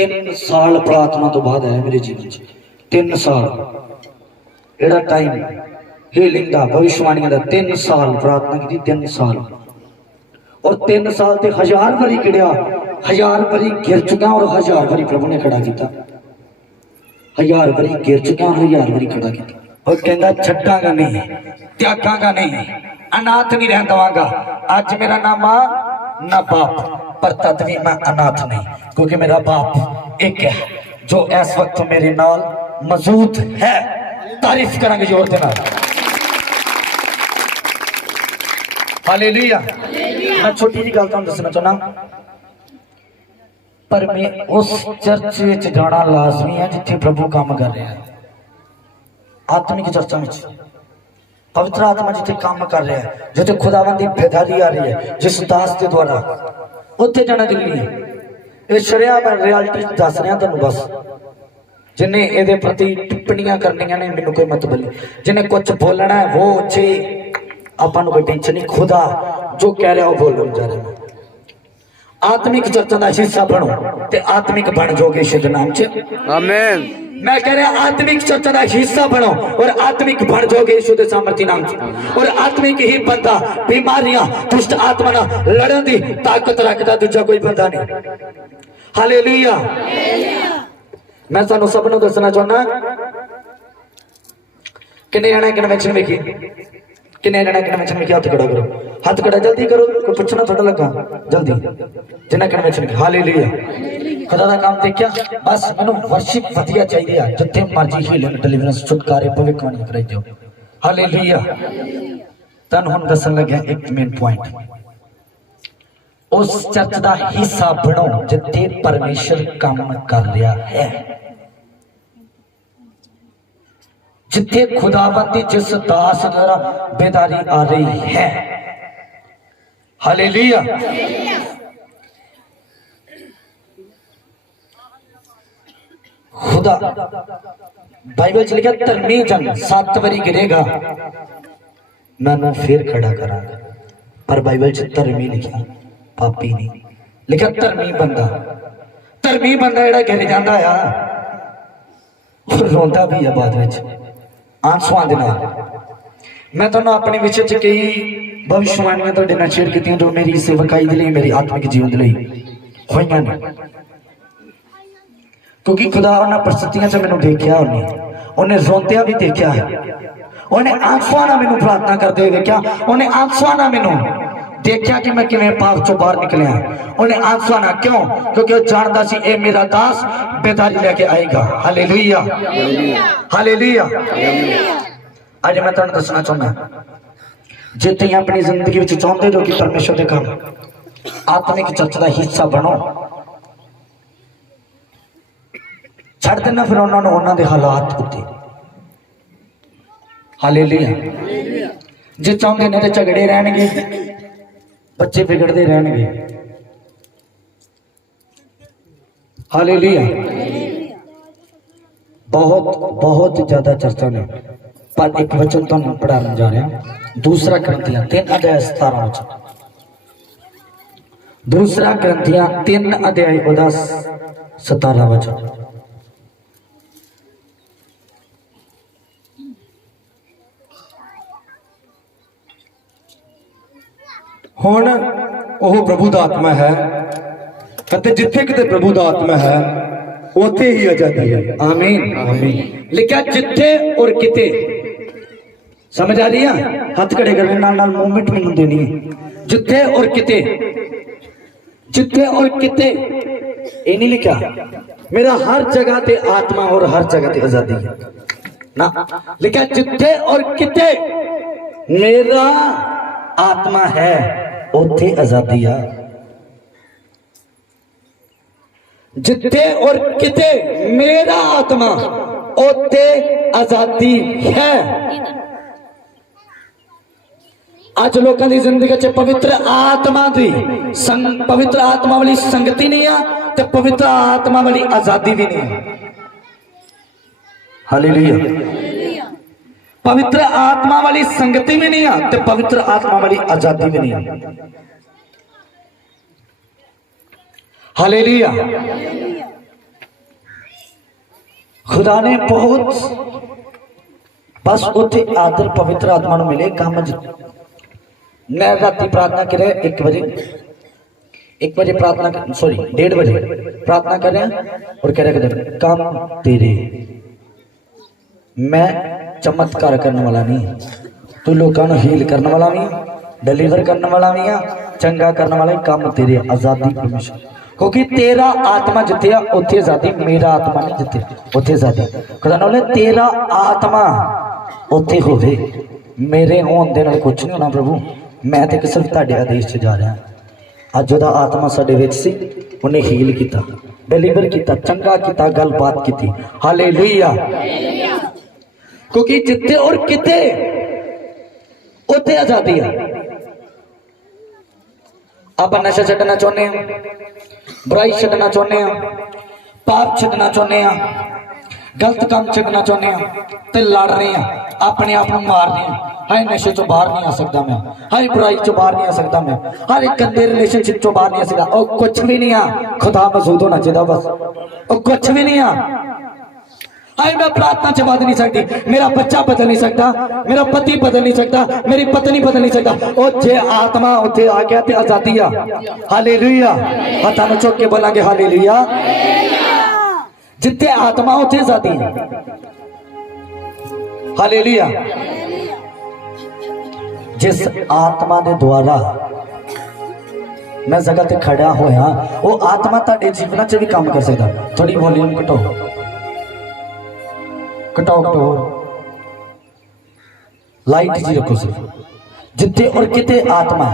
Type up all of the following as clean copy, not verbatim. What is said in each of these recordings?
3 साल प्रार्थना तो बाद है मेरे जीवन च 3 साल एड़ा टाइम हीलिंग का भविष्यवाणी का 3 साल प्रार्थना की 3 साल और 3 साल ते 1000 बारी गिड़िया 1000 बारी गिर चुका और 1000 बारी प्रभु ने खड़ा किया 1000 बारी गिर चुका और 1000 बारी खड़ा किया और कहता छटागा नहीं त्यागागा नहीं अनाथ नहीं रह दवांगा। आज मेरा नाम ना बाप पर तद भी मैं अनाथ नहीं क्योंकि मेरा बाप एक है जो इस वक्त मेरे नाल मौजूद है। तारीफ करेंगे जोर देना हालेलुया। मैं छोटी जी गल तुहानू दसना चाहना पर मैं उस चर्च विच जाना लाजमी है जिथे प्रभु काम कर रहा है। आत्मिक चर्चा में पवित्र आत्मा जिथे काम कर रहा है जिथे खुदावन की बेदारी आ रही है जिस दास के द्वारा उत्थे जाना जरूरी है। ये शरिया मैं रियलिटी दस रहा तुहानू बस जिन्हें ये प्रति टिप्पणियां करनियां ने मैनू कोई मतलब नहीं जिन्हें कुछ बोलना है वो अच्छे अपन कोई टेंशन नहीं खुदा जो कह रहा है वो बोलन जा रहा है। आत्मिक चर्चा का हिस्सा बनो ते आत्मिक बन जाओगे यीशु के नाम से आमीन। मैं कह रहा आत्मिक चर्चा का हिस्सा बनो और आत्मिक बन जाओगे यीशु के सामर्थ्य नाम से और आत्मिक ही बंदा बीमारियां दुष्ट आत्मा ना लड़न की ताकत रखता दूजा कोई बंदा नहीं। हालेलुया। मैं तुहानू सबनू दसना चाहना किन्ने जने कन्वेंशन वेखी किन्ने जने कन्वेंशन वेखी हाथ खड़ा करो हाथ खड़ा जल्दी करो कोई पूछना थोड़ा लगा जल्दी जिन्हें कन्वेंशन हालेलुया खुदा दा काम देखिया बस मैनू वर्शिप वधिया चाहिए जिथे मर्जी हीलिंग डिलीवरेंस छुटकारे भविष्यवाणी कराई दियो हालेलुया। तन हुण दसन लगे एक मेन पॉइंट उस चर्च का हिस्सा बनो जिथे परमेश्वर काम कर रहा है जिथे खुदावंदी जिस दास द्वारा बेदारी आ रही है। हालेलुया। खुदा बाइबल च लिखा धर्मी जन 7 बारी गिरेगा मैं फिर खड़ा करांगा पर बाइबल च धर्मी लिखा पापी नहीं लिखा धर्मी बंदा जेड़ा गिर जाता है रोंदा भी है बाद में आंसुआं दे नाल। मैं तुहानू अपने विषय च कई भविष्यवाणियां तुहाडे नाल शेयर कीतियां जो मेरी सेवकाई दे लई मेरी आत्मिक जीवन दे लई होईयां ने क्योंकि खुदा उन्हां परिस्थितियां च मैनू देखिया उन्हें रोंदिया भी देखिया है उन्हें आंसुआं नाल मैनू प्रार्थना करते हुए देखिया उन्हें आंसुआं नाल मैनू देखिया कि मैं किवें पाप चों बाहर निकलिया उन्हें आंसुआं नाल क्यों क्योंकि वह जानता सी ए मेरा दास बेदारी लेके आएगा। Hallelujah hallelujah. आज मैं तुहानू दसना चाहना जे तुसीं अपनी जिंदगी विच चाहते हो कि परमेश्वर के काम आत्मिक चर्च का हिस्सा बनो छड़ देना फिर उन्होंने उन्होंने हालात उत्ते। हालेलुया। जे चाहते ने तो झगड़े रहणगे बच्चे बिगड़ते रहणगे। हालेलुया। बहुत बहुत ज्यादा चर्चा ने पर एक वचन तो पढ़ाने जा रहे हैं दूसरा ग्रंथियां 3 अध्याय 17 दूसरा ग्रंथियां 3 अध्याय 17 वचन। हुण ओह प्रभु दा आत्मा है ते जिथे किते प्रभु दा आत्मा है उथे ही आजादी है। आमीन आमीन। लिखा जिथे और किते समझ आ रही है हाथ खड़े करने नाल मूवमेंट मैनूं देनी है जिथे और किते ये नहीं लिखा मेरा हर जगह ते आत्मा और हर जगह ते आजादी है ना लिखा जिथे और किते मेरा आत्मा है उथे आजादी है। जिथे और किते मेरा आत्मा उथे आजादी है। आज लोगों की जिंदगी च पवित्र आत्मा वाली संगति नहीं है तो पवित्र आत्मा वाली आजादी भी नहीं है। हालेलुया। पवित्र आत्मा वाली संगति भी नहीं है तो पवित्र आत्मा वाली आजादी भी नहीं है। हालेलुया। खुदा ने बहुत बस उत्थे आदर पवित्र आत्मा नूं मिले काम मैं राती प्रार्थना कर 1 बजे प्रार्थना 1:30 बजे प्रार्थना कर रहा और कह रहा काम तेरे मैं चमत्कार करने वाला नहीं तू लोगों को हील करने वाला भी डिलीवर करने वाला भी चंगा करने वाला काम तेरे आजादी परमेश्वर क्योंकि तेरा आत्मा जिथे उत्थे आजादी मेरा आत्मा नहीं जिथे उत्थे आजादी खुदा ने बोले तेरा आत्मा उत्थे होवे मेरे होने दे नाल कुछ नहीं होना प्रभु मैं तो सिर्फ तुहाडे आदेश च जा रहा अज ओहदा आत्मा साडे विच सी उन्हें हील किया डिलीवर किया चंगा किया गलबात की हालेलुया क्योंकि जिथे और किते उत्थे आजादी है आप नशा छड्डना चाहते हैं बुराई छड्डना चाहते हैं पाप छड्डना चाहते हैं गलत काम छड्डना चाहते हैं तो लड़ रहे हैं अपने आप को मार रहे हैं हाय नशे चो बाहर नहीं आ सकता मैं हाय बुराई चो बाहर नहीं आ सकता मैं हर एक गंदे रिलेशनशिप चो बाहर नहीं आ सकता और कुछ भी नहीं आ खुदा मौजूद होना चाहिए बस और कुछ भी नहीं आ हाय मैं प्रार्थना च बदल नहीं सकती मेरा बच्चा बदल नहीं सकता मेरा पति बदल नहीं सकता मेरी पत्नी बदल नहीं सकता और जे आत्मा उत्थे आ गया ते आजादी आ हालेलुया हत्थां नूं चुक के बोलांगे हालेलुया जिथे आत्मा उत्थे आजादी है हालेलुया जिस आत्मा दे द्वारा मैं जगह ते खड़ा होया वो आत्मा तुहाडे जीवन च भी काम कर सकदा थोड़ी वॉल्यूम घटाओ लाइट जी रखो सिर्फ जिथे और किते आत्मा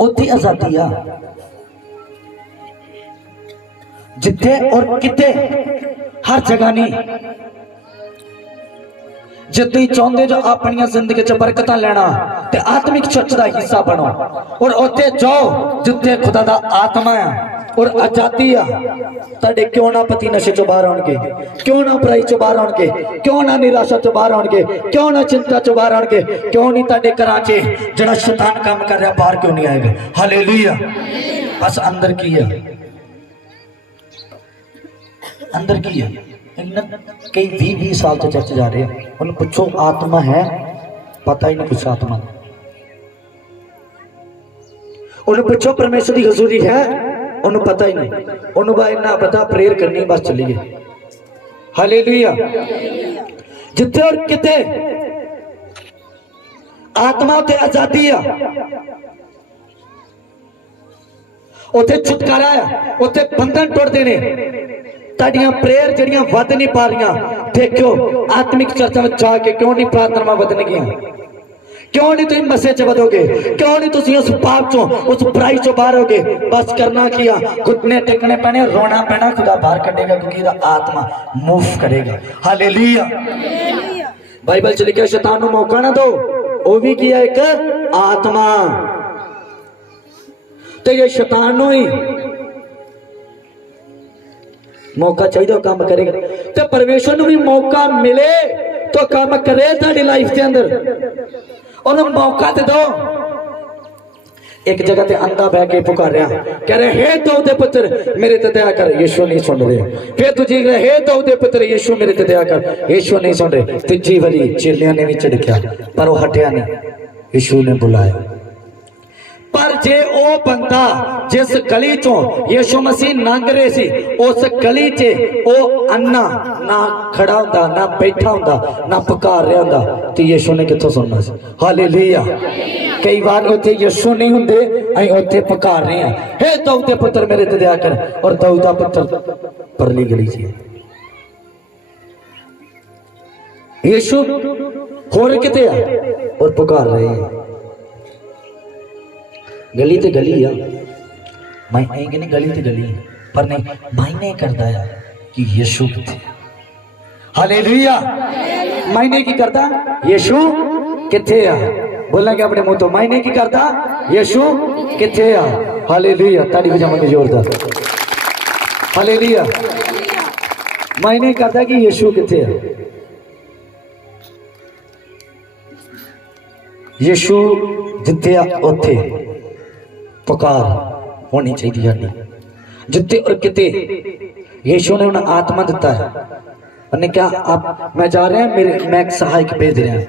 उत्थे आजादी आ जिथे और किते हर जगह नहीं जे तुम चाहते जो अपनी जिंदगी च बरकत लेना ते आत्मिक चर्च का हिस्सा बनो और उत्थे जाओ जिथे खुदा दा आत्मा है और आजादी आ तुहाडे क्यों ना पति नशे चो बाहर आउणगे क्यों ना बुराई चो बाहर आउणगे क्यों ना निराशा चो बाहर आउणगे क्यों ना चिंता चो बाहर आउणगे क्यों नहीं तुहाडे घरां च जिहड़ा शैतान काम कर रहा बाहर क्यों नहीं आएगा हालेलुया बस अंदर की है अंदर की है कई 20 साल तो चर्च जा रहे हैं उन्हें पूछो आत्मा है पता ही नहीं कुछ आत्मा उन्हें पूछो परमेश्वर की हजूरी है उन्हें पता ही नहीं उन्हें बस इतना पता प्रेयर करनी बस चली गई हालेलुया जिथे और किते आत्मा उते आजादी है उथे छुटकारा है उथे बंधन टुटते ने ताड़ियां प्रेयर जड़ियां वध नहीं पा रही देखो आत्मिक चर्चा में जाके क्यों नहीं प्रार्थना बदन गया क्यों नहीं तुम मसे च बदोगे क्यों नहीं तुम उस पाप चो उस बुराई चो बाहर होगे बस करना किया घुटने टेकने पैने रोना पैना खुदा बाहर कटेगा क्योंकि आत्मा मूव करेगा हालेलुया बाइबल च लिखा शैतान को मौका ना दो वो भी किया एक आत्मा तो ये शैतान ही मौका चाहिए काम करेगा तो परमेश्वर को भी मौका मिले तो काम करे ताड़ी लाइफ के अंदर उन्हें मौका दे दो एक जगह ते अंधा बह के पुकारिया कह रहे हे दाऊद दे पुत्र मेरे ते दया कर यीशु नहीं सुन रहे फिर तुझे कह हे दाऊद दे पुत्र यीशु मेरे ते दया कर यीशु नहीं सुन रहे तीजी बारी चेलियां ने भी झिड़किया पर वो हटिया नहीं यीशु ने बुलाया पर जे ओ बंदा जिस गली चो यीशु मसीह लंघ रहे सी उस गली च ओ अन्ना ना खड़ा हुंदा ना बैठा हुंदा ना पुकार रहा हुंदा ते यीशु ने कित्थों सुनना सी हालेलुया कई बार उत्थे यीशु नहीं हुंदे असीं उत्थे पुकार रहे हैं हे दाऊद दे पुत्र मेरे ते दया कर और दाऊद दा पुत्र परली गली च यीशु होर किते आ और पुकार रहे हैं गली तो गली है मैं नहीं गली तो गली है पर नहीं मायने करता है कि यीशु किथे हालेलुया मायने की करता यीशु किथे आ बोलेंगे अपने मुंह तो मायने की करता यीशु किथे आ हालेलुया ताड़ी बजाओ जोरदार हालेलुया मायने करता कि यीशु किथे आ यीशु जिथे आ उथे पुकार होनी चाहिए जिथे और किते यीशु ने उन्हें आत्मा दिता है ਉਹਨੇ ਕਿਹਾ ਆਪ ਮੈਂ ਜਾ ਰਿਹਾ ਮੇਰੇ ਮੈਂ ਇੱਕ ਸਹਾਇਕ ਭੇਜ ਰਿਹਾ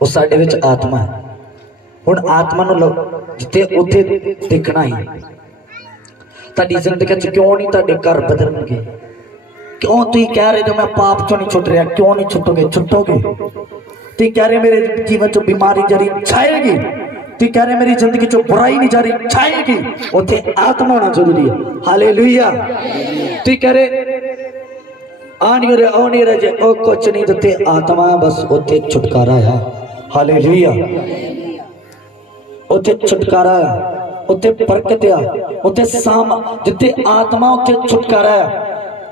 ਉਹ ਸਾਡੇ ਵਿੱਚ ਆਤਮਾ ਹੈ। ਹੁਣ ਆਤਮਾ ਨੂੰ ਜਿੱਥੇ ਉੱਥੇ ਦੇਖਣਾ ਹੀ ਤੁਹਾਡੀ ਜ਼ਿੰਦਗੀ 'ਚ ਕਿਉਂ ਨਹੀਂ ਤੁਹਾਡੇ ਘਰ ਬਦਲਣਗੇ? ਕਿਉਂ ਤੁਸੀਂ ਕਹਿ ਰਹੇ ਜੋ ਮੈਂ ਪਾਪ ਚੋਂ ਨਹੀਂ ਛੁੱਟ ਰਿਹਾ? ਕਿਉਂ ਨਹੀਂ ਛੁੱਟੋਗੇ? ਛੁੱਟੋਗੇ। ਤੁਸੀਂ ਕਹਿ ਰਹੇ ਮੇਰੇ ਜੀਵਨ 'ਚੋਂ ਬਿਮਾਰੀ ਜਰੀ ਛਾਏਗੀ, ਤੁਸੀਂ ਕਹਿ ਰਹੇ ਮੇਰੀ ਜ਼ਿੰਦਗੀ 'ਚੋਂ ਬੁਰਾਈ ਨਹੀਂ ਜਾਰੀ ਛਾਏਗੀ, ਉੱਥੇ ਆਤਮਾ ਹੋਣਾ ਜ਼ਰੂਰੀ ਹੈ। ਹਾਲੇਲੂਇਆ। ਤੁਸੀਂ ਕਹਿ ਰਹੇ ਆ ਨਹੀਂ ਰਿਹਾ ਉਹ ਨਹੀਂ ਰਿਹਾ ਜੇ ਉਹ ਕੁਛ ਨਹੀਂ ਦਿੱਤੇ ਆਤਮਾ ਬਸ ਉੱਥੇ ਛੁਟਕਾਰਾ ਆ। ਹਾਲੇਲੂਇਆ। ਉੱਥੇ ਛੁਟਕਾਰਾ ਆ, ਉੱਥੇ ਬਰਕਤ ਆ, ਉੱਥੇ ਸਾਮ ਜਿੱਥੇ ਆਤਮਾ ਉੱਥੇ ਛੁਟਕਾਰਾ ਆ।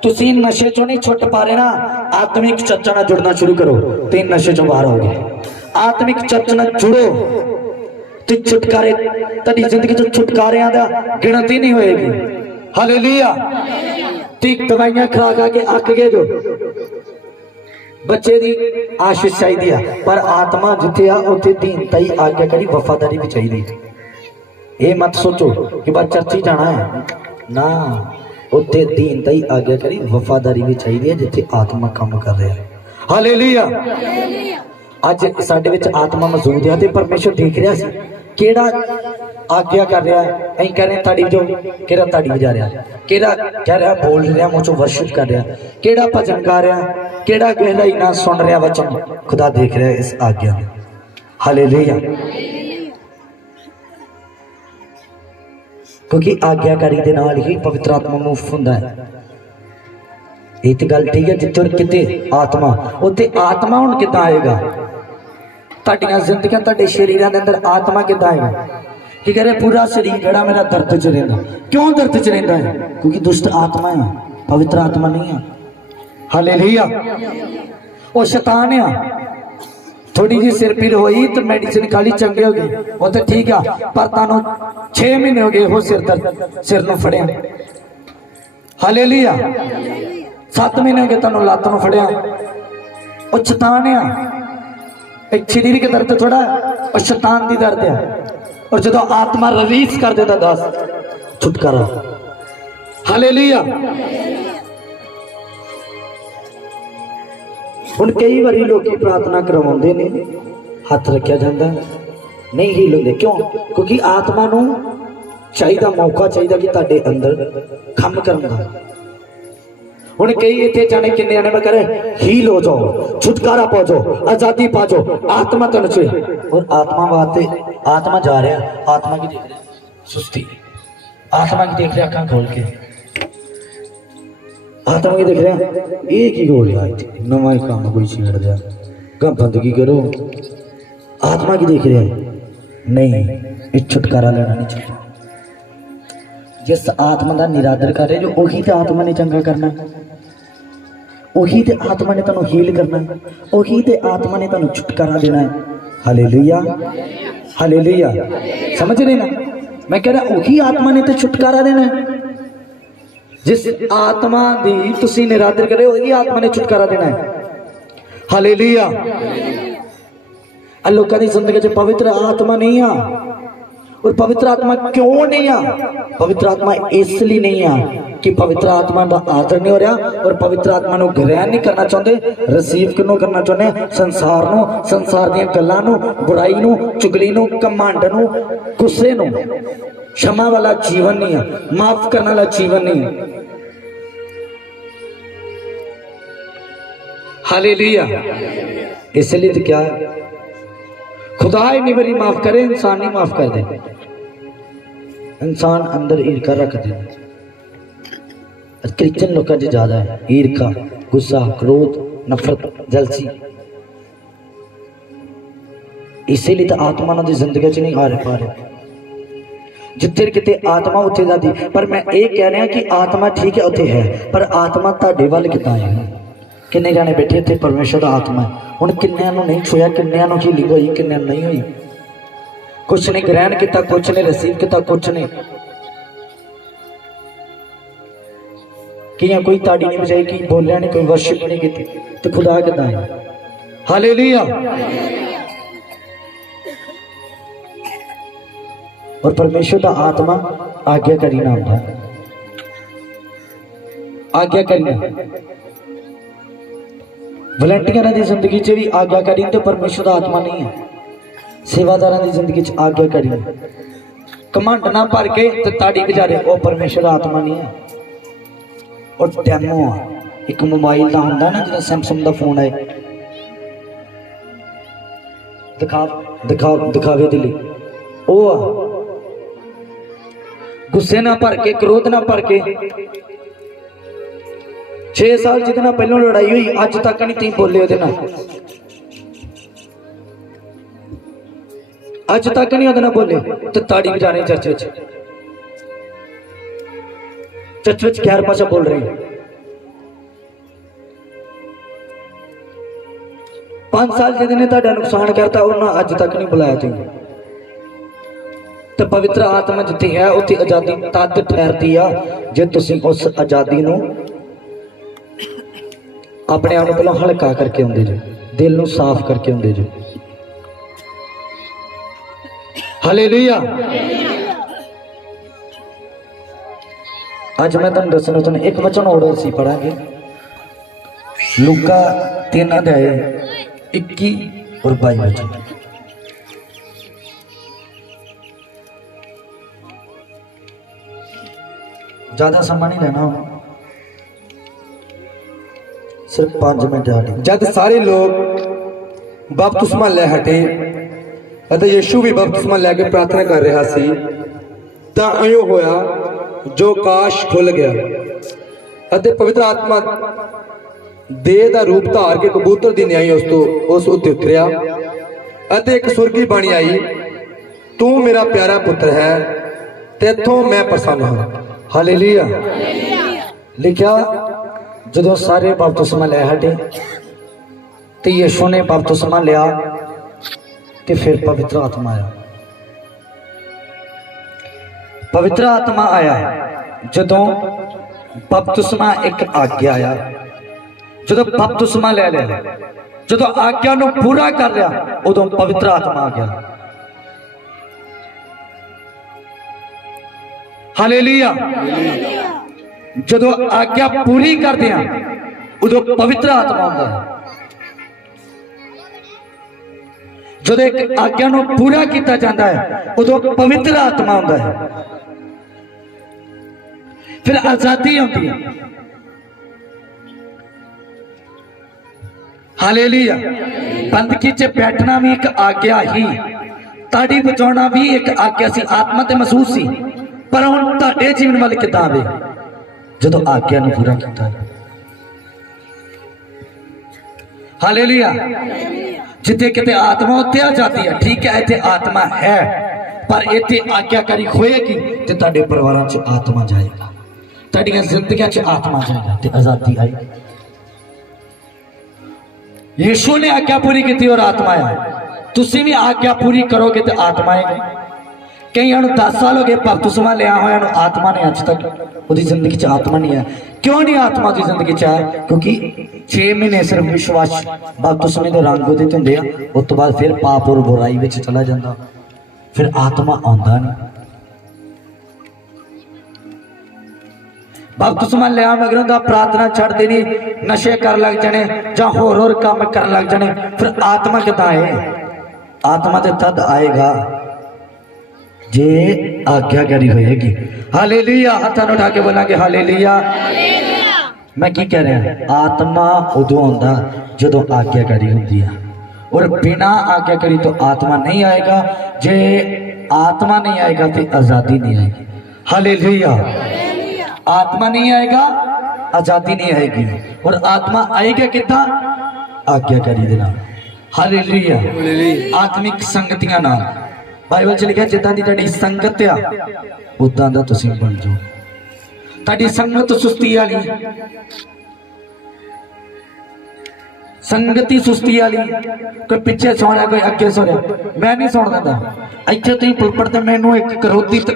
ਤੁਸੀਂ ਨਸ਼ੇ ਚੋਂ ਨਹੀਂ ਛੁੱਟ ਪਾ ਰਹੇ ਨਾ, ਆਤਮਿਕ ਚਰਚਾ ਨਾਲ ਜੁੜਨਾ ਸ਼ੁਰੂ ਕਰੋ ਤੇ ਨਸ਼ੇ ਚੋਂ ਬਾਹਰ ਹੋਗੇ। ਆਤਮਿਕ ਚਰਚਾ ਨਾਲ ਜੁੜੋ ਤੇ ਛੁਟਕਾਰੇ ਤੁਹਾਡੀ ਜ਼ਿੰਦਗੀ ਚੋਂ ਛੁਟਕਾਰਿਆਂ ਦਾ ਗਿਣਤੀ ਨਹੀਂ ਹੋਏਗੀ। ਹਾਲੇਲੂਇਆ। ਤੇ ਦਵਾਈਆਂ ਖਾ ਖਾ ਕੇ ਅੱਕ ਗਏ ਜੋ ਬੱਚੇ ਦੀ ਆਸ਼ੀਸ਼ ਚਾਹੀਦੀ ਆ, ਪਰ ਆਤਮਾ ਜਿੱਥੇ ਆ ਉੱਥੇ ਦੀਨਤਾ ਹੀ ਆਗਿਆਕਾਰੀ ਵਫਾਦਾਰੀ ਵੀ ਚਾਹੀਦੀ। ਇਹ ਮਤ ਸੋਚੋ ਕਿ ਬਸ ਚਰਚ ਹੀ ਜਾਣਾ ਹੈ ਨਾ, ਉੱਥੇ ਦੀਨਤਾ ਹੀ ਆਗਿਆਕਾਰੀ ਵਫਾਦਾਰੀ ਵੀ ਚਾਹੀਦੀ ਹੈ ਜਿੱਥੇ ਆਤਮਾ ਕੰਮ ਕਰ ਰਿਹਾ। ਹਾਲੇਲੂਇਆ। ਅੱਜ ਸਾਡੇ ਵਿੱਚ ਆਤਮਾ ਮੌਜੂਦ ਹੈ ਤੇ ਪਰਮੇਸ਼ਰ ਦੇਖ ਰਿਹਾ ਸੀ ਕਿਹੜਾ ਆਗਿਆ ਕਰ ਰਿਹਾ। ਅਸੀਂ ਕਹਿ ਰਹੇ ਤਾੜੀ ਜੋ ਕਿਹੜਾ ਤਾੜੀ ਵਜਾ ਰਿਹਾ, ਕਿਹੜਾ ਕਹਿ ਰਿਹਾ ਬੋਲ ਰਿਹਾ ਮੂੰਹ ਚੋਂ ਵਰਸ਼ਿਪ ਕਰ ਰਿਹਾ, ਕਿਹੜਾ ਭਜਨ ਗਾ ਰਿਹਾ, ਕਿਹੜਾ ਗਹਿਰਾਈ ਨਾਲ ਸੁਣ ਰਿਹਾ ਵਚਨ। ਖੁਦਾ ਦੇਖ ਰਿਹਾ ਇਸ ਆਗਿਆ ਨੂੰ। ਹਾਲੇਲੂਇਆ। ਕਿਉਂਕਿ ਆਗਿਆਕਾਰੀ ਦੇ ਨਾਲ ਹੀ ਪਵਿੱਤਰ ਆਤਮਾ ਮੁਫਤ ਹੁੰਦਾ ਹੈ। ਇਹ ਤੇ ਗੱਲ ਠੀਕ ਹੈ। ਜਿੱਥੇ ਕਿਤੇ ਆਤਮਾ ਉੱਥੇ ਆਤਮਾ ਹੁਣ ਕਿੱਦਾਂ ਆਏਗਾ? ਤੁਹਾਡੀਆਂ ਜ਼ਿੰਦਗੀਆਂ ਤੁਹਾਡੇ ਸ਼ਰੀਰਾਂ ਦੇ ਅੰਦਰ ਆਤਮਾ ਕਿੱਦਾਂ ਆਏਗਾ? ਕੀ ਕਹ ਰਹੇ ਪੂਰਾ ਸਰੀਰ ਜਿਹੜਾ ਮੇਰਾ ਦਰਦ ਚ ਰਹਿੰਦਾ। ਕਿਉਂ ਦਰਦ ਚ ਰਹਿੰਦਾ ਹੈ? ਕਿਉਂਕਿ ਦੁਸ਼ਟ ਆਤਮਾ ਹੈ, ਪਵਿੱਤਰ ਆਤਮਾ ਨਹੀਂ ਹੈ। ਹਾਲੇਲੂਇਆ। ਉਹ ਸ਼ੈਤਾਨ ਆ। थोड़ी जी सिर पीड़ हुई तो मेडिसिन खाली चंगे हो गए वो तो ठीक है, पर तुहानू 6 महीने हो गए हो सिर दर्द सिर नूं फड़िया। हालेलुया। 7 महीने हो गए तुहानू लत्त नूं फड़िया। वो शैतान आ। एक शरीरिक दर्द थोड़ा और शैतान दी दर्द है। और जो आत्मा रिलीज कर देता दस छुटकारा। हालेलुया। हुण कई बारी लोग प्रार्थना करवाते ने हथ रखा जाता नहीं हील होंगे। क्यों? क्योंकि आत्मा नूं चाहिए मौका चाहिए कि तुहाडे अंदर काम करन दा। हुण कई इत्थे जाने किन्ने आने मैं कह रहे हील हो जाओ, छुटकारा पा जाओ, आजादी पा जाओ, आत्मा तन से। और आत्मा वास्ते आत्मा जा रहा, आत्मा की देख रहा सुस्ती, आत्मा की देख रहा अखां खोल के, आत्मा की देख रहा ये की हो गया नवा ही काम कोई छेड़ दिया कब बंदगी करो। आत्मा की देख रहे नहीं, ये छुटकारा लेना नहीं चाहिए। जिस आत्मा का निरादर कर रहे जो उही तो आत्मा ने चंगा करना, उही तो आत्मा ने तुहानू हील करना, उही तो आत्मा ने तुहानू छुटकारा देना है। हालेलुया। हालेलुया। समझ रहे ना? मैं कह रहा उही आत्मा ने तो छुटकारा देना है। जिस आत्मा दी तुसी निरादर कर रहे हो, ये आत्मा ने छुटकारा देना है। हालेलुया। लोगों की जिंदगी च पवित्र आत्मा नहीं आ। और पवित्र आत्मा क्यों नहीं आ? पवित्र आत्मा इसलिए नहीं आ कि पवित्र आत्मा का आदर नहीं हो रहा और पवित्र आत्मा को ग्रहण नहीं करना चाहते। रिसीव किनों करना चाहते? संसार नो, संसार दी गल्लां नो, बुराई नो, चुगली नो, घमंड नो, गुस्से नो। क्षमा वाला जीवन नहीं है, माफ करने वाला जीवन नहीं है। हालेलुया। इसलिए तो क्या खुदा इतनी बारी माफ करे, इंसान नहीं माफ कर दे। इंसान अंदर ईर्खा रख दे। क्रिश्चियन लोगों से ज्यादा है ईर्खा, गुस्सा, क्रोध, नफरत, जलसी। इसीलिए तो आत्मा की जिंदगी च नहीं आ पा रहे। जिथे किते आत्मा उत्थे जाती। पर मैं ये कह रहा कि आत्मा ठीक है उत्थे है, पर आत्मा तुहाडे वल किदां है? किन्ने जाने बैठे इत्थे परमेश्वर का आत्मा है। हुण किन्नियां नूं नहीं छुया, किन्नियां नूं हीलिंग होई, किन्नियां नूं नहीं हुई। कुछ ने ग्रहण किया, कुछ ने रिसीव किया, कुछ ने किया कोई ताड़ी नहीं बजाई, की बोलिया नहीं, कोई वर्शिप नहीं की। तो खुदा किदां है? हालेलुया। और परमेश्वर का आत्मा आज्ञाकारी नाम था। आज्ञाकारी वलंटियरां की जिंदगी च भी आज्ञाकारी तो परमेश्वर दा आत्मा नहीं है। सेवादारां की जिंदगी च आज्ञाकारी है। घमंड ना भर के ते ताड़ी बजारे वो परमेश्वर दा आत्मा नहीं है, और डैमो आ। एक मोबाइल का होंगे ना जो सैमसंग का फोन है, दिखावे के लिए वो आ। गुस्से ना भर के, क्रोध ना भर के। 6 साल जितना पहलों लड़ाई हुई अज तक नहीं ती बोले ਉਹਦੇ ਨਾਲ, अज तक नहीं ਉਹਦੇ ਨਾਲ बोले तो ताड़ी बजा रहे चर्च विच खैर भाषा बोल रहे हैं। 5 साल जिन्हें तुहाडा नुकसान करता उन्होंने अज तक नहीं बुलाया तुम। तो पवित्र आत्मा जिथे है उत्थे आजादी तद ठहरती आ जे तुसीं उस आजादी नूं अपने आप पहले हल्का करके आउंदे जो, दिल नूं साफ करके आउंदे जो। हालेलुया। अज मैं तुहानूं दसना चाहुंदा, एक वचन होर असीं पढ़ांगे लूका 3 अध्याय 21 और 22 वचन। ज्यादा समय नहीं लेना, सिर्फ 5 मिनट हटे। जब सारे लोग बपतिस्मा ले हटे ਅਤੇ यीशु भी बपतिस्मा लैके प्रार्थना कर रहा सी ਤਾਂ ਇਉਂ ਹੋਇਆ जो काश खुल गया ਅਤੇ पवित्र आत्मा देह ਦਾ रूप ਧਾਰ के कबूतर ਦੀ ਨਿਆਈ ਉਸ ਉੱਤੇ ਉਤਰਿਆ ਅਤੇ ਇੱਕ ਸੁਰਗੀ ਬਾਣੀ ਆਈ, तू मेरा प्यारा पुत्र है, तेथों मैं प्रसन्न हूं। हालेलुया। लिखा जो सारे बपतिस्मा ले हटे तो यीशु ने बपतिस्मा लिया तो फिर पवित्र आत्मा आया। पवित्र आत्मा आया जो बपतिस्मा एक आज्ञा आया, जो बपतिस्मा ले लिया, जो आज्ञा नूं पूरा कर लिया उदों पवित्र आत्मा आ गया। हालेलुया। जो आज्ञा पूरी करते हैं उदों पवित्र आत्मा आता है। जो एक आज्ञा नूं पूरा किया जाता है उदों पवित्र आत्मा आता है। फिर आजादी आती है। हालेलुया। बंदगी च बैठना भी एक आज्ञा ही, ताड़ी बजाना भी एक आज्ञा सी, आत्मा ते महसूस सी, पर हुण तुहाडे जीवन वाले किताब है जो आज्ञा नूं पूरा किया। हालेलुया। जिथे किते आत्मा उत्ते आ जाती है, ठीक है इत्थे आत्मा है, पर इत्थे आज्ञाकारी होएगी ते तुहाडे परिवारां च आत्मा जाएगा, तुहाडीआं जिंदगियां च आत्मा जाएगा ते आजादी आएगी। यीशु ने आज्ञा पूरी की और आत्मा आया, तुसी भी आज्ञा पूरी करोगे तो आत्मा आएगी। कई 10 साल हो गए बपतिस्मा लिया होया आत्मा ने अज तक वो जिंदगी च आत्मा नहीं है। क्यों नहीं आत्मा की जिंदगी च है? क्योंकि 6 महीने सिर्फ विश्वास बपतिस्मे के रंग वो होंगे, उस तो बाद फिर पाप और बुराई में चला जाता, फिर आत्मा आता नहीं। बपतिस्मा लिया मगर प्रार्थना छड़ देनी, नशे कर लग जाने या होर काम कर लग जाने, फिर आत्मा कितना आए? आत्मा तो तद आएगा जे आज्ञाकारी होएगी। हालेलुया। हाथों उठा के बोलांगे हालेलुया। मैं की कह रहा हूं, आत्मा उदों आंदा जदों आज्ञाकारी होंदी है, और बिना आज्ञाकारी तो आत्मा नहीं आएगा। जे आत्मा नहीं आएगा तो आजादी नहीं आएगी। हालेलुया। आत्मा नहीं आएगा, आजादी नहीं आएगी, और आत्मा आएगा कितना? आज्ञाकारी दे नाल। हालेलुया। आत्मिक संगतियां नाल बाइबल च लिखा जिद्दां दी तुहाडी संगत आ उदां दा तुसीं बन जाओ। तुहाडी संगत सुस्ती वाली, संगति सुस्ती वाली, कोई पिछे सो रहा कोई अगे सो रहा, मैं नहीं सौण दिंदा। इत्थे तुसीं पुलपट ते मैनूं एक क्रोधित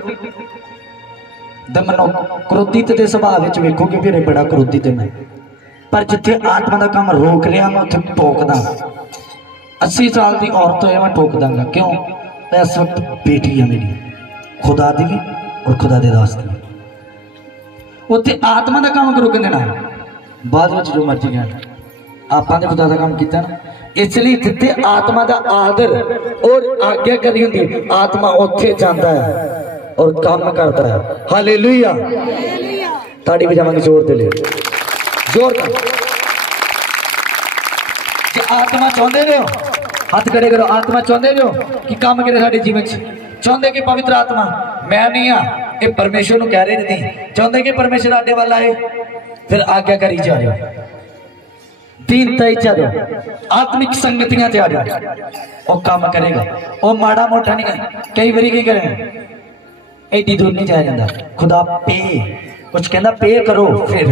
दमनो क्रोधित के सुभाव में वेखोगे फिर बड़ा क्रोधित है मैं, पर जिथे आत्मा का काम रोक लिया मैं उत्थे टोकदा। 80 साल की औरत है मैं टोक दांगा। क्यों? इस वक्त बेटी है मेरी, खुदा दी भी और खुदा दे दास दी। उत्थे आत्मा का काम करो कहते ना, बाद में जो मर्जी कहना ਆਪਾਂ ਨੇ ਖੁਦਾ ਦਾ ਕੰਮ ਕੀਤਾ ਨਾ, ਇਸ ਲਈ ਜਿੱਥੇ ਆਤਮਾ ਦਾ ਆਦਰ ਔਰ ਆਗਿਆਕਾਰੀ ਹੁੰਦੀ, ਆਤਮਾ ਉੱਥੇ ਜਾਂਦਾ ਹੈ ਔਰ ਕੰਮ ਕਰਦਾ ਹੈ। ਹਾਲੇਲੂਇਆ। ਤਾੜੀ ਵਜਾਵਾਂਗੇ ਜ਼ੋਰ ਦੇ ਲਈ, ਜ਼ੋਰ ਨਾਲ। ਜੇ ਆਤਮਾ ਚਾਹੁੰਦੇ ਨੇ, ਹੱਥ ਖੜੇ ਕਰੋ। ਆਤਮਾ ਚਾਹੁੰਦੇ ਜੋ ਕਿ ਕੰਮ ਕਰੇ ਸਾਡੇ ਜੀਵਨ ਚ, ਚਾਹੁੰਦੇ ਕਿ ਪਵਿੱਤਰ ਆਤਮਾ, ਮੈਂ ਨਹੀਂ ਆ, ਇਹ परमेश्वर ਨੂੰ ਕਹਿ ਰਹੇ ਨਹੀਂ, ਚਾਹੁੰਦੇ कि परमेश्वर आडे वाल आए, फिर आज्ञाकारी च आ जाओ, दीनता च आ जाओ, आत्मिक संगतियां च आ जाओ, वो काम करेगा। वो माड़ा मोटा नहीं, कई बारी की करें एडी दूर नहीं जाया जाता। खुदा पे कुछ कहना, पे करो, फिर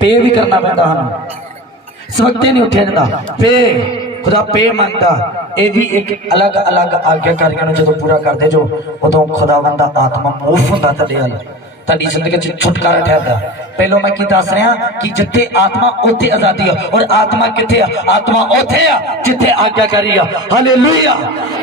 पे भी करना पैंदा, हम सवखते नहीं उठिया जाता, पे खुदा पे मंगता। ये भी एक अलग अलग आज्ञाकारियों जो पूरा करते जो उदों खुदावंद दा आत्मा मूव होंदा तुहाडे अल, तुहाडी जिंदगी च छुटकारा ठहरदा। पहलों मैं की दस रहा कि जिथे आत्मा उत्थे आजादी है, और आत्मा किथे आ? आत्मा उत्थे आ जिथे आज्ञाकारी आ। हालेलुया।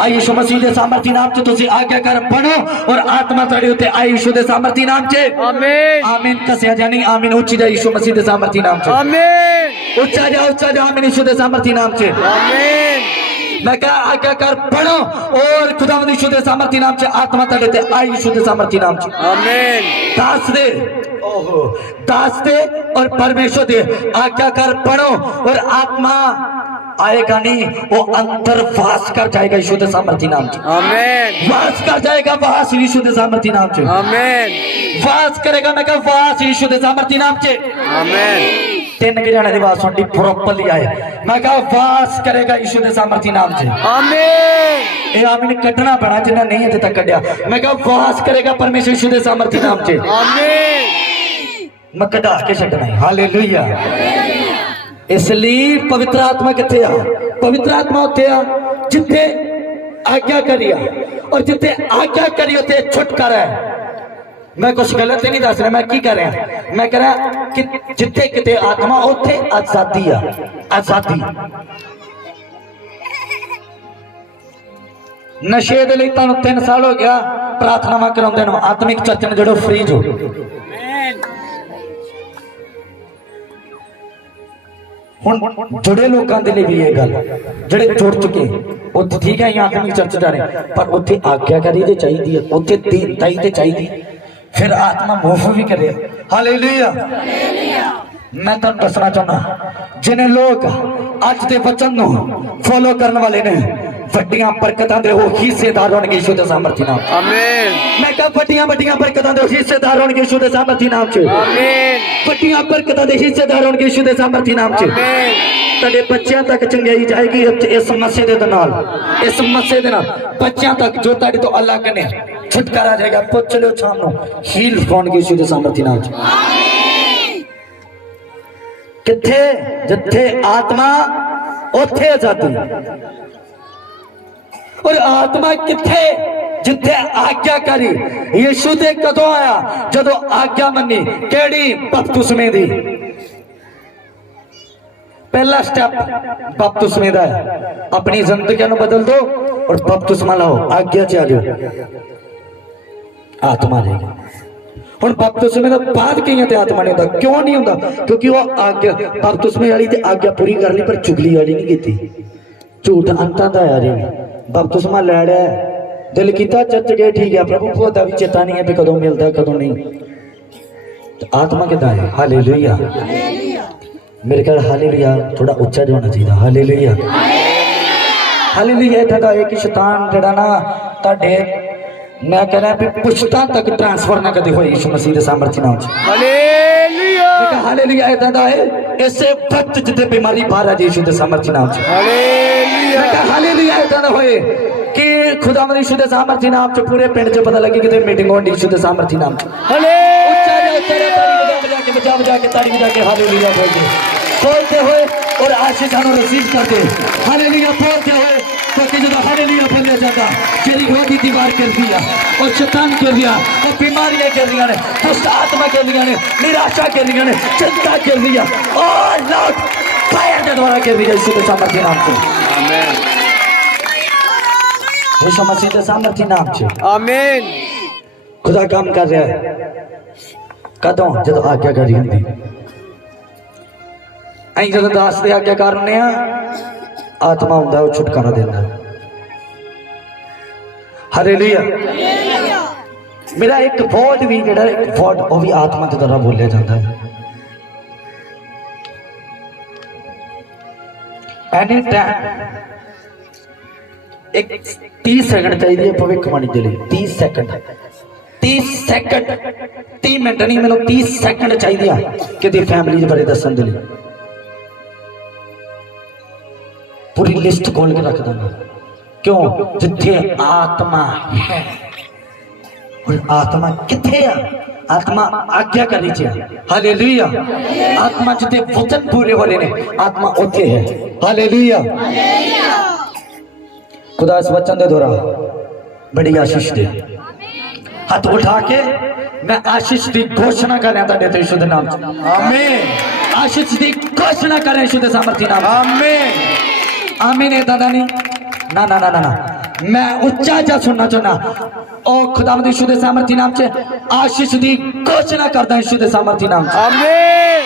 आई यीशु मसीह दे सामर्थी नाम च तुसीं आज्ञाकार बनो और आत्मा तुहाडे उत्ते आई यीशु दे सामर्थी नाम च। आमीन। आमीन। कसिया जानी आमीन। उच्ची जा यीशु मसीह दे सामर्थी नाम च। आमीन। उच्चा जा आमीन यीशु दे सामर्थी नाम च। आमीन। मैं कहा आज्ञाकार बनो और खुदावंद यीशु दे सामर्थी नाम से आत्मा तुहाडे ते आई यीशु दे सामर्थी नाम से। आमीन। दास दे, ओहो, दास दे और परमेश्वर दे आज्ञाकार बनो और आत्मा आएगा नहीं, वो अंदर वास कर जाएगा यीशु दे सामर्थी नाम से। आमीन। वास कर जाएगा, वास यीशु दे सामर्थी नाम से। आमीन। वास करेगा, मैं कहा वास यीशु दे सामर्थी नाम से। आमीन। तीन गिराने की बात सुनती प्रॉपरली आए, मैं कहा वास करेगा यीशु दे सामर्थी नाम से। आमीन। ये आमीन कटना पड़ा जिन्हें नहीं अजे तक कटिया। मैं कहा वास करेगा परमेश्वर यीशु दे सामर्थी नाम से। आमीन। मैं कटा के छड़ना है। हालेलुया। इसलिए पवित्र आत्मा किथे आ? पवित्र आत्मा उत्थे आ जिथे आज्ञा करिया, और जिथे आज्ञा करी उत्थे छुटकारा है। मैं कुछ गलत नहीं दस रहा, मैं की कर रहा, मैं कह रहा कि जिथे किते आत्मा उत्थे आजादी आ। आजादी नशे दे लई तुहानू 3 साल हो गया प्रार्थनावां कराउंदे नु, आत्मिक चर्च ने जड़ो फ्री जो। हुण जुड़े लोगों के लिए भी ये गल, जेडे जुड़ चुके उत्थे ठीक है आत्मिक चर्च जा रहे, पर उत्थे आज्ञाकारी ते चाहिदी है, उत्थे दीनताई ते चाहिदी, फिर आत्मा मूव भी करे। हालेलुया। मैं तुम दसना चाहना जिन्हें लोग अज के वचन फॉलो करने वाले ने वड्डियां बरकतां दे हो हिस्सेदार होणगे यीशु दे सामर्थी नाम। आमीन। मैं कहा वड्डियां वड्डियां बरकतां दे हिस्सेदार होणगे यीशु दे सामर्थी नाम च। आमीन। वड्डियां बरकतां दे हिस्सेदार होणगे यीशु दे सामर्थी नाम च। आमीन। तेरे बच्चों तक चंगाई जाएगी इस मसीह दे नाल, इस मसीह दे नाल बच्चों तक जो तेरे तो अलग ने छुटकारा जाएगा। पुछ लो शाम नु हील होणगे यीशु दे सामर्थी नाम च। आमीन। किथे जिथे आत्मा उत्थे आजादी, और आत्मा किथे जिथे आज्ञा करी। यीशु ते कदों आया? जदों आज्ञा मनी। केड़ी? बपतिस्मे दी। पहला स्टेप बपतिस्मे दा है, अपनी जिंदगी नूं बदल दो और बपतिस्मा लाओ, आज्ञा च आ जाओ, आत्मा लेगी। हुण बपतिस्मे दा बाद कईयां ते आत्मा नहीं होंदा। क्यों नहीं होंदा? क्योंकि वो आज्ञा बपतिस्मे वाली ते आज्ञा पूरी कर ली, पर चुगली वाली नहीं कीती। झूठ अंतां दा आ रहा, बपतिस्मा लै लिया, दिल किया चर्च गए, ठीक है, प्रभु का भी चेता नहीं है भी कदों मिलता कदों नहीं, तो आत्मा कितना है? हालेलुया। मेरे ख्याल हालेलुया थोड़ा उच्चा जो होना चाहिए। हालेलुया। हालेलुया। इतना का एक शैतान जड़ा ना तुहाडे, मैं कह रहा भी पुश्तां तक ट्रांसफर ना कदे होए यीशु मसीह दे सामर्थी नाम च। हालेलुया। हालेलुया। इतना दा है ऐसे वक्त जिते बीमारी बाहर आ जाए यीशु दे सामर्थी नाम च। हालेलुया। हालेलुया। इतना होए कि खुदावंद यीशु दे सामर्थी नाम च पूरे पिंड च पता लगे कि मीटिंग होनी यीशु दे सामर्थी नाम च। बजा बजा के ताड़ी बजा के हालेलुया बोलते बोलते हुए और आशीष सानू रिसीव करते। हालेलुया बोलते हुए, क्योंकि जो हालेलुया बोलने जाता तेरी गोदी दीवार कर दिया और शैतान कर दिया और बीमारियां कर दिया ने, दुष्ट आत्मा कर दिया ने, निराशा कर दिया ने, चिंता कर दिया और लॉर्ड फायर के द्वारा कर दिया यीशु के सामर्थी नाम से। आमीन। यीशु मसीह के सामर्थी नाम से। आमीन। खुदा काम कर रहा है कदों जब आज्ञाकारी होंदी। ਅਸੀਂ ਜਦੋਂ ਦਾਸ ਦੇ ਆਗਿਆਕਾਰ ਹੁੰਦੇ ਆ आत्मा ਹੁੰਦਾ ਉਹ ਛੁਟਕਾਰਾ ਦਿੰਦਾ ਹਾਲੇਲੂਇਆ मेरा एक वर्ड भी जेड़ा एक वर्ड वो भी आत्मा के द्वारा बोलिया जाता है एनी टाइम एक 30 सेकंड चाहिए भविष्यवाणी के लिए 30 सेकंड 30 मिनट नहीं मैंने 30 सेकंड चाहिए कि फैमिली बारे दसन के लिए पूरी लिस्ट खोल के रख दूंगा क्यों जिथे आत्मा है और आत्मा किथे आ आत्मा आज्ञाकारी च हालेलुया आत्मा जिथे वचन पूरे वाले ने आत्मा उथे है हालेलुया खुदा इस वचन दे द्वारा बड़ी आशीष दे हाथ उठा के मैं आशीष की घोषणा कर रहा था यीशु के नाम से आमीन आशीष की घोषणा कर रहे यीशु के सामर्थी नाम आमीन आमीन है दादा नहीं ना ना ना ना ना मैं उच्चा जा सुनना चाहना ओ खुदावंद यीशु दे सामर्थी नाम से आशीष दी घोषणा करदा यीशु दे सामर्थी नाम से आमीन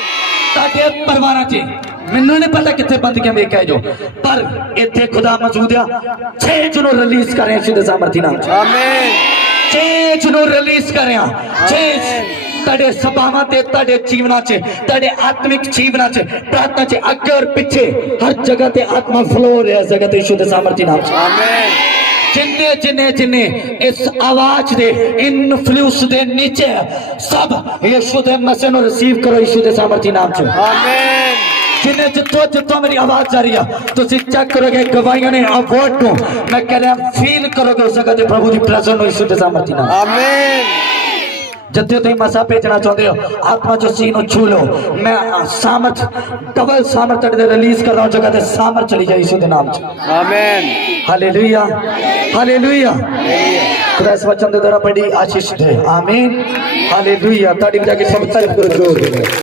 ताके परवाना च मैनू नहीं पता कितने बंद के वेख जो पर इथे खुदा मौजूद है 6 जनो रिलीज कर रहे यीशु दे सामर्थी नाम से आमीन 6 जनो रिलीज कर रहे हैं 6 तड़े सभावां ते तड़े जीवना च तड़े आत्मिक जीवना च प्रार्थना च अगे और पीछे हर जगह ते आत्मा फ्लो हो रहा है जगह ते यीशु दे सामर्थी नाम से आमीन जिन्ने जिन्ने जिन्ने इस आवाज दे इन्फ्लुएंस दे नीचे सब यीशु दे मसीह नु रिसीव करो यीशु दे सामर्थी नाम से आमीन जिन्ने जितो जितो मेरी आवाज जा रही है तुसी चेक करोगे गवाहियों ने अवार्ड को मैं कह रहा फील करोगे उस जगह ते प्रभु दी प्रेजेंस नु यीशु दे सामर्थी नाम आमीन जिथे तुम मसा भेजना चाहते हो आत्मा जो सी छू लो मैं सामर्थ डबल सामर्थ रिलीज कर रहा हूँ जगह सामर्थ चली जाए यीशु के नाम से आमीन हालेलुया हालेलुया खुदा इस वचन के द्वारा बड़ी आशीष दे आमीन हालेलुया ताड़ी बजा के सब तारीफ करो जोर दे